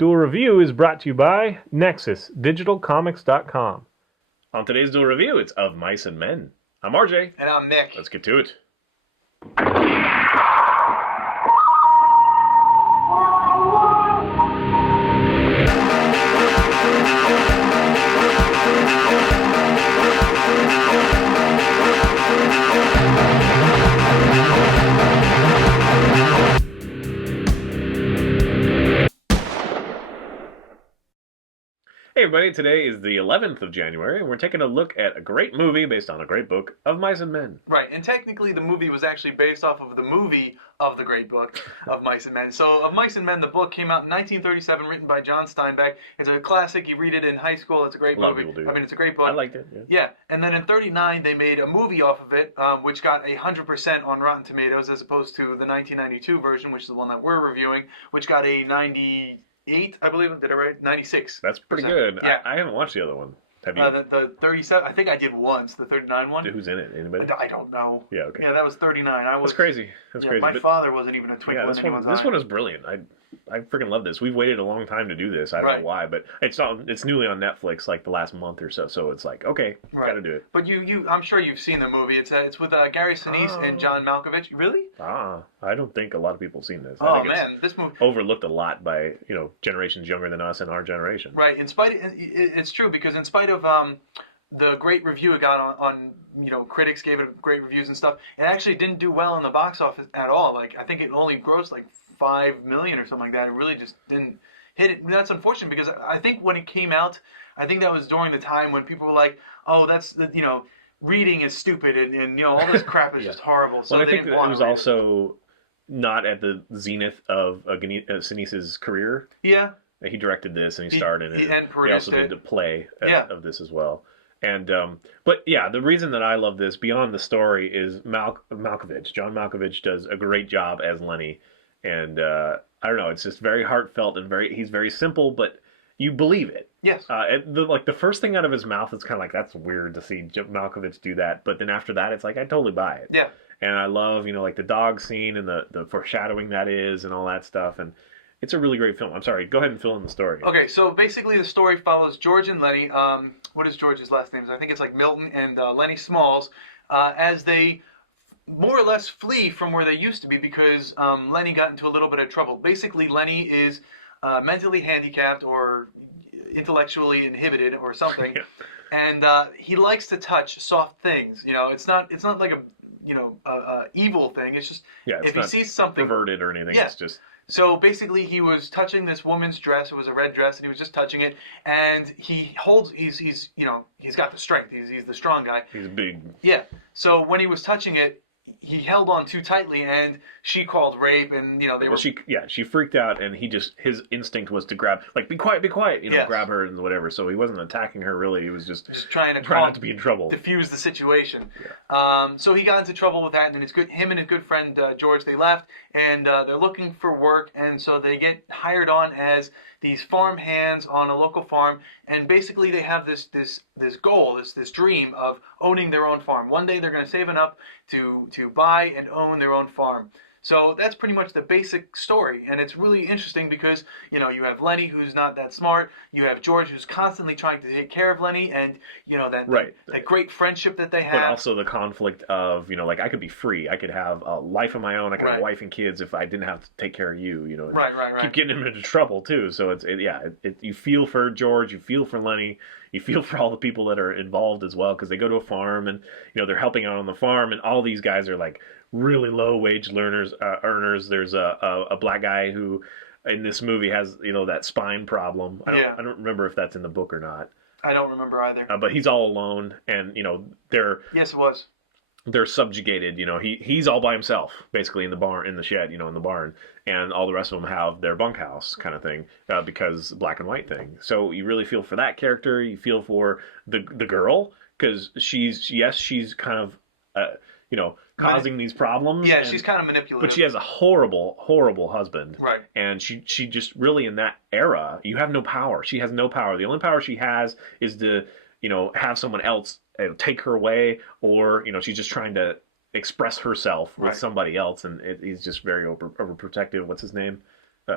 Duel Review is brought to you by NexusDigitalComics.com. On today's Duel Review, it's Of Mice and Men. I'm RJ. And I'm Nick. Let's get to it. Hey everybody, today is the 11th of January, and we're taking a look at a great movie based on a great book, Of Mice and Men. Right, and technically the movie was actually based off of the movie of the great book, Of Mice and Men. So, Of Mice and Men, the book came out in 1937, written by John Steinbeck. It's a classic, you read it in high school, it's a great movie. A lot of people do. I mean, it's a great book. I liked it, yeah. Yeah, and then in 39, they made a movie off of it, which got 100% on Rotten Tomatoes, as opposed to the 1992 version, which is the one that we're reviewing, which got a 98, I believe. Did I write 96? That's pretty good. Yeah. I haven't watched the other one. Have you? The 37, I think I did once, the 39 one. Who's in it? Anybody? I don't know. Yeah, okay. Yeah, that was 39. That's crazy. That's crazy. My father wasn't even a twinkle Yeah, in anyone's eye. this one is brilliant. I freaking love this. We've waited a long time to do this. I don't know why, but it's newly on Netflix like the last month or so. So it's like, okay, gotta do it. But I'm sure you've seen the movie. It's with Gary Sinise and John Malkovich. Really? I don't think a lot of people have seen this. Oh man, this movie overlooked a lot by generations younger than us and our generation. Right. It's true because in spite of the great review it got on critics gave it great reviews and stuff, it actually didn't do well in the box office at all. Like I think it only grossed like 5 million or something like that. It really just didn't hit it. That's unfortunate because I think when it came out, I think that was during the time when people were like, "Oh, that's reading is stupid and all this crap is just horrible." So I think that it was also not at the zenith of Sinise's career. Yeah. He directed this and he starred in it. He also did the play of this as well. And but yeah, the reason that I love this beyond the story is Malkovich. John Malkovich does a great job as Lenny, and I don't know, it's just very heartfelt and he's very simple, but you believe it. Yes. The first thing out of his mouth is kind of like, that's weird to see Malkovich do that, but then after that, it's like I totally buy it. Yeah. And I love like the dog scene and the foreshadowing that is and all that stuff, and it's a really great film. I'm sorry, go ahead and fill in the story. Okay, so basically the story follows George and Lenny. What is George's last name? I think it's like Milton and Lenny Smalls, as they more or less flee from where they used to be because Lenny got into a little bit of trouble. Basically, Lenny is mentally handicapped or intellectually inhibited or something, and he likes to touch soft things. It's not like a evil thing. It's just if he sees something perverted or anything, it's just. So basically, he was touching this woman's dress. It was a red dress, and he was just touching it. And he's got the strength. He's the strong guy. He's big. Yeah. So when he was touching it, he held on too tightly, and she called rape, and she freaked out, and his instinct was to grab, like, be quiet, grab her and whatever. So he wasn't attacking her really. He was just trying not to be in trouble, diffuse the situation. Yeah. So he got into trouble with that, and him and his good friend George, they left, and they're looking for work, and so they get hired on as these farm hands on a local farm, and basically they have this goal, this dream of owning their own farm. One day they're going to save enough to buy and own their own farm. So that's pretty much the basic story, and it's really interesting because you have Lenny, who's not that smart. You have George, who's constantly trying to take care of Lenny, and that great friendship that they have. But also the conflict of like I could be free, I could have a life of my own, I could have a wife and kids if I didn't have to take care of you. Right. Keep getting him into trouble too. So you feel for George, you feel for Lenny. You feel for all the people that are involved as well because they go to a farm and they're helping out on the farm, and all these guys are like really low wage earners. There's a black guy who in this movie has that spine problem. I don't remember if that's in the book or not. I don't remember either. But he's all alone, and yes, it was. They're subjugated. He's all by himself basically in the shed, in the barn, and all the rest of them have their bunkhouse kind of thing because black and white thing. So you really feel for that character. You feel for the girl because she's kind of causing these problems. Yeah, she's kind of manipulative. But she has a horrible, horrible husband. Right. And she just really in that era, you have no power. She has no power. The only power she has is to have someone else take her away, or she's just trying to express herself with somebody else, and he's just very overprotective. What's his name?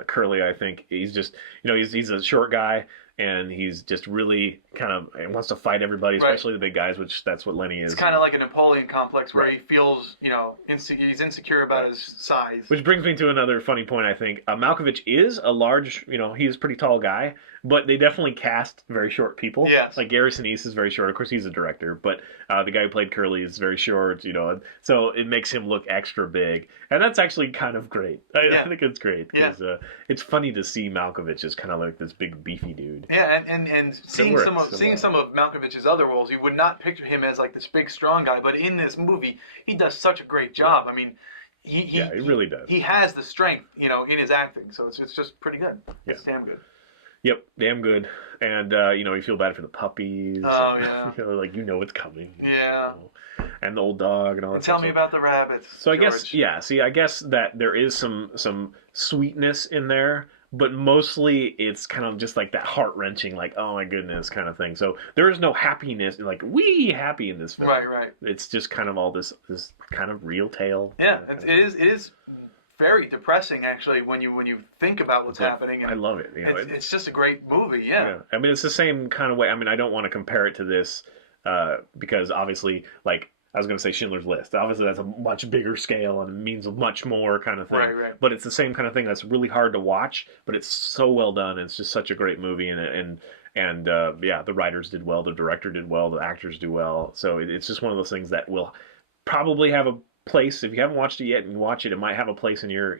Curly. I think he's just, he's a short guy, and he's just really kind of wants to fight everybody, especially the big guys, which that's what Lenny is. It's kind of like a Napoleon complex where he feels, he's insecure about his size. Which brings me to another funny point, I think. Malkovich is a large, he's a pretty tall guy, but they definitely cast very short people. Yes. Like Gary Sinise is very short. Of course, he's a director, but the guy who played Curly is very short, so it makes him look extra big. And that's actually kind of great. I think it's great because it's funny to see Malkovich as kind of like this big beefy dude. Yeah, and seeing some of Malkovich's other roles, you would not picture him as like this big strong guy, but in this movie, he does such a great job. I mean, he really does. He has the strength, in his acting, so it's just pretty good. Yeah. It's damn good. Yep, damn good. And you feel bad for the puppies. Oh and, yeah. like it's coming. Yeah. And the old dog and all that. And tell me about the rabbits. So I George. guess I guess that there is some sweetness in there, but mostly it's kind of just like that heart-wrenching, like, oh my goodness kind of thing. So there is no happiness, like, happy in this film. Right. It's just kind of all this kind of real tale. Yeah, it is very depressing, actually, when you think about what's happening. And I love it. It's just a great movie, yeah. I mean, it's the same kind of way. I mean, I don't want to compare it to this because obviously, like, I was going to say Schindler's List. Obviously, that's a much bigger scale and means much more kind of thing. Right. But it's the same kind of thing that's really hard to watch, but it's so well done. It's just such a great movie, and the writers did well, the director did well, the actors do well. So it's just one of those things that will probably have a place. If you haven't watched it yet and you watch it, it might have a place in your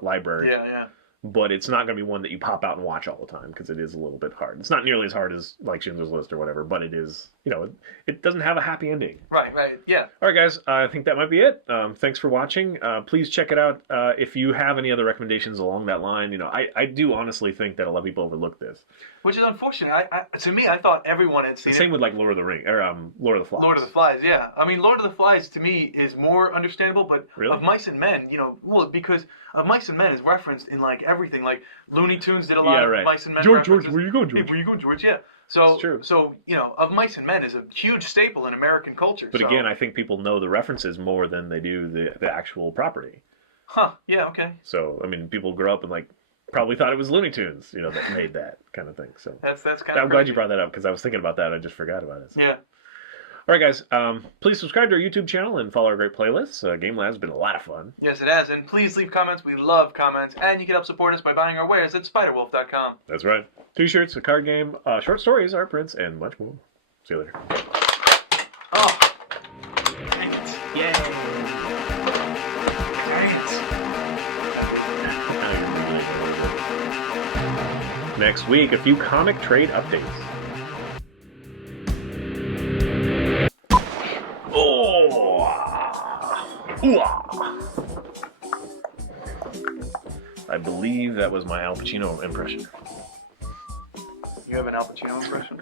library. Yeah. But it's not going to be one that you pop out and watch all the time because it is a little bit hard. It's not nearly as hard as like Schindler's List or whatever, but it is, it doesn't have a happy ending. Right, yeah. All right, guys, I think that might be it. Thanks for watching. Please check it out. If you have any other recommendations along that line, I do honestly think that a lot of people overlook this. Which is unfortunate. To me, I thought everyone had seen it. Same with like Lord of the Rings, or Lord of the Flies. Lord of the Flies, yeah. I mean, Lord of the Flies to me is more understandable, but really? Of Mice and Men, because Of Mice and Men is referenced in like everything. Like Looney Tunes did a lot of Mice and Men George, references. where you go, George? Hey, where you go, George? Yeah. So, it's true. So Of Mice and Men is a huge staple in American culture. But again, I think people know the references more than they do the actual property. Huh? Yeah. Okay. So I mean, people grow up and like probably thought it was Looney Tunes, that made that kind of thing. So that's kind of. I'm glad you brought that up because I was thinking about that. I just forgot about it. So. Yeah. All right, guys. Please subscribe to our YouTube channel and follow our great playlists. Game Lab's been a lot of fun. Yes, it has. And please leave comments. We love comments. And you can help support us by buying our wares at spiderwolf.com. That's right. T-shirts, a card game, short stories, art prints, and much more. See you later. Oh. Dang it. Yay. Dang it. Next week, a few comic trade updates. I believe that was my Al Pacino impression. You have an Al Pacino impression?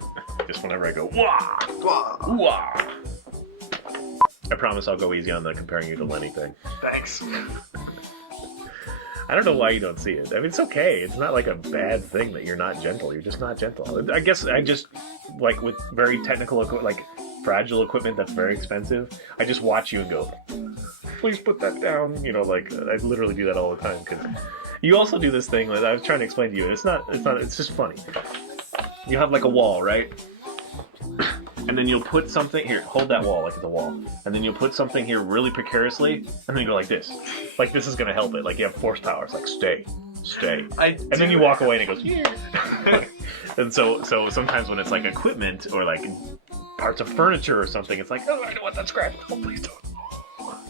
Just whenever I go, wah! Wah! Wah! I promise I'll go easy on the comparing you to Lenny thing. Thanks. I don't know why you don't see it. I mean, it's okay. It's not like a bad thing that you're not gentle. You're just not gentle. I guess I just, like, with very technical, like, fragile equipment that's very expensive, I just watch you and go, please put that down. I literally do that all the time. Cause you also do this thing that I was trying to explain to you. It's just funny. You have like a wall, right? And then you'll put something here, hold that wall like it's a wall. And then you'll put something here really precariously, and then you go like this. Like this is gonna help it. Like you have force power. It's like stay. And then you walk away and it goes, yeah. And so sometimes when it's like equipment or like parts of furniture or something, it's like, oh, I don't want that scratch. Oh, please don't.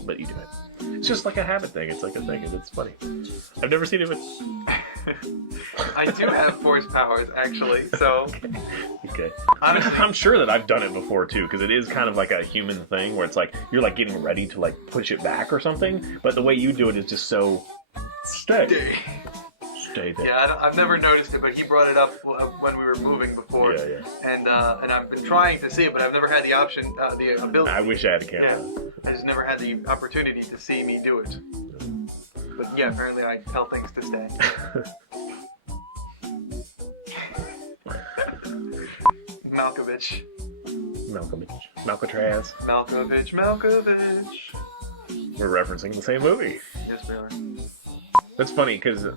But you do it. It's just like a habit thing. It's like a thing, and it's funny. I've never seen it, but I do have force powers, actually. So okay. Honestly, I'm sure that I've done it before too, because it is kind of like a human thing where it's like you're like getting ready to like push it back or something, but the way you do it is just so stay there. Yeah, I've never noticed it, but he brought it up when we were moving before. Yeah. And I've been trying to see it, but I've never had the option, the ability. I wish I had a camera. Yeah, I just never had the opportunity to see me do it. But yeah, apparently I tell things to stay. Malkovich. Malcatraz. Malkovich. We're referencing the same movie. Yes, we are. That's funny because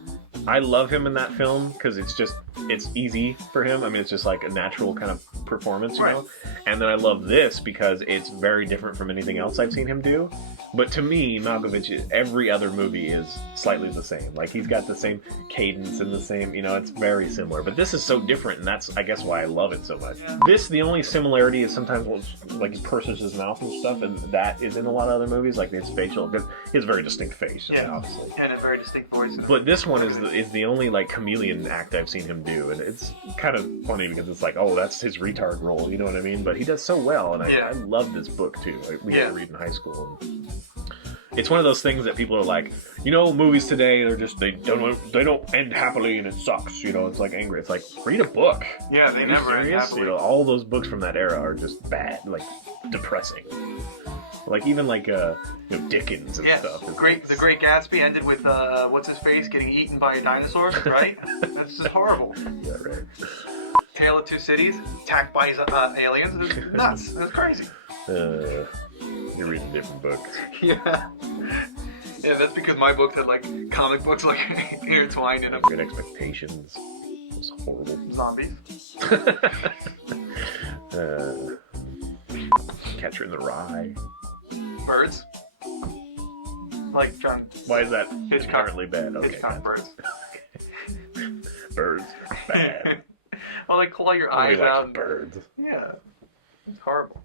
I love him in that film because it's easy for him. I mean, it's just like a natural kind of performance, you Right. know. And then I love this because it's very different from anything else I've seen him do. But to me, Malkovich, every other movie is slightly the same. Like he's got the same cadence and the same, you know, it's very similar. But this is so different, and that's I guess why I love it so much. Yeah. This, the only similarity is sometimes like he purses his mouth and stuff, and that is in a lot of other movies, like his facial. Because he has a very distinct face, I mean, Yeah. obviously. And a very distinct voice. But this one is the only like chameleon act I've seen him do, and it's kind of funny because it's like, oh, that's his retard role, you know what I mean? But he does so well, and Yeah. I love this book too. Like, we had Yeah. to read in high school. And it's one of those things that people are like, you know, movies today they don't end happily and it sucks. You know, it's like angry. It's like read a book. Yeah, they Are you never end serious? happily. You know, all those books from that era are just bad, like depressing. Like even like you know, Dickens and Yeah, stuff. is great. like- The Great Gatsby ended with what's his face getting eaten by a dinosaur, right? That's just horrible. Yeah, right. Tale of Two Cities, attacked by aliens. It's nuts. That's crazy. You're reading different books. Yeah. Yeah, that's because my books had like comic books like intertwined in them. Great Expectations. It was horrible. Zombies. Catcher in the Rye. Birds. Like John Why is that Hitchcock. inherently bad? Okay, Hitchcock birds. birds. Bad. Well, they claw your Nobody eyes likes out. birds. Yeah. It's horrible.